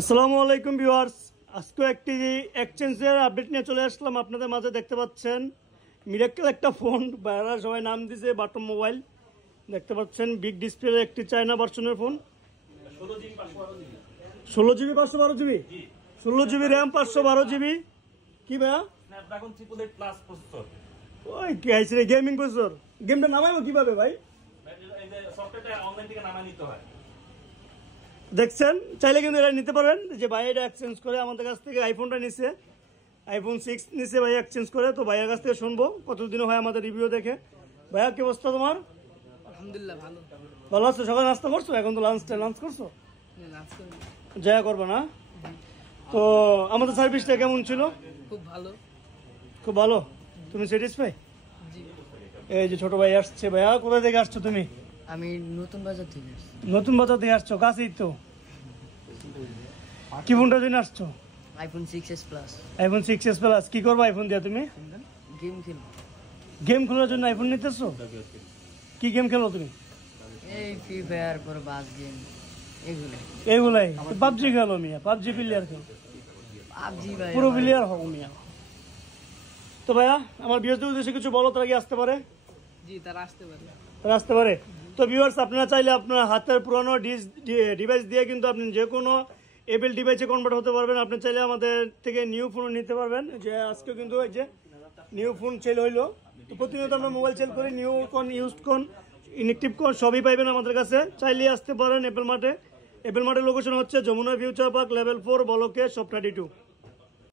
আসসালামু আলাইকুম ভিউয়ার্স, আজকে একটি এক্সচেঞ্জের আপডেট নিয়ে চলে আসলাম আপনাদের মাঝে। দেখতে পাচ্ছেন মিরাক্কেল একটা ফোন, বাইরে সবাই নাম দিয়েছে বাটন মোবাইল। দেখতে পাচ্ছেন বিগ ডিসপ্লে একটি চায়না ভার্সনের ফোন, 16GB 512GB, 16GB RAM 512GB। কি ভাইয়া? Snapdragon 888 plus processor. ওই কি আইছে রে, গেমিং প্রসেসর। গেমটা নামাইবো কিভাবে ভাই? এই যে সফটওয়্যারটা অনলাইন থেকে নামায় নিতে হয়। দেখছেন, চাইলে কিন্তু এটা নিতে পারেন। যে ভাই এটা এক্সচেঞ্জ করে আমাদের কাছ থেকে আইফোনটা নিছে, আইফোন 6 নিছে ভাই এক্সচেঞ্জ করে। তো ভাইয়ের কাছ থেকে শুনবো কতদিন হয় আমাদের রিভিউ দেখে। ভাইয়া কি অবস্থা তোমার? আলহামদুলিল্লাহ ভালো। ভালো আছো? সকালে নাস্তা করছো? এখন তো লাঞ্চ করছো? লাঞ্চ করি। জয়া করবো না? তো আমাদের সার্ভিসটা কেমন ছিল? খুব ভালো। খুব ভালো। তুমি স্যাটিসফাই? জি। এই যে ছোট ভাই আসছে। ভাইয়া কোথা থেকে আসছো তুমি? আমি নতুন বাজার থেকে আসছি। নতুন বাজার থেকে আসছো, কাছেই তো। কি ফোনটার জন্য আসছো? IPhone 6s plus. IPhone 6s plus. কি করবো আইফোন দিয়ে তুমি? গেম খেলব। গেম খেলার জন্য আইফোন নিতেছো? কি গেম খেলো তুমি? এই ফ্রি ফায়ার পর বাস গেম এগুলো। এইগুলাই পাবজি খেলো মিয়া, পাবজি প্লেয়ার খেলো, পাবজি ভাই পুরো প্লেয়ার হও মিয়া। তো ভাইয়া আমার বিয়ের উদ্দেশ্যে কিছু বলো, তারা কি আসতে পারে? জি, তারা আসতে পারে। তারা আসতে পারে। তো ভিউয়ার্স, আপনারা চাইলে আপনার হাতের পুরানো ডিভাইস দিয়ে কিন্তু আপনি যে কোনো এপল ডিভাইসে কনভার্ট হতে পারবেন। আপনি চাইলে আমাদের থেকে নিউ ফোন নিতে পারবেন। যে আজকে কিন্তু এই যে নিউ ফোন সেল হইলো। তো প্রতিনিয়ত আমরা মোবাইল সেল করি, নিউ কোন, ইউজড কোন, ইনএক্টিভ কোন সবই পাইবেন আমাদের কাছে। চাইলে আসতে পারেন এপল মার্টে। এপল মার্টের লোকেশন হচ্ছে যমুনা ফিউচার পার্ক, লেভেল 4, বলকে, শপ 32।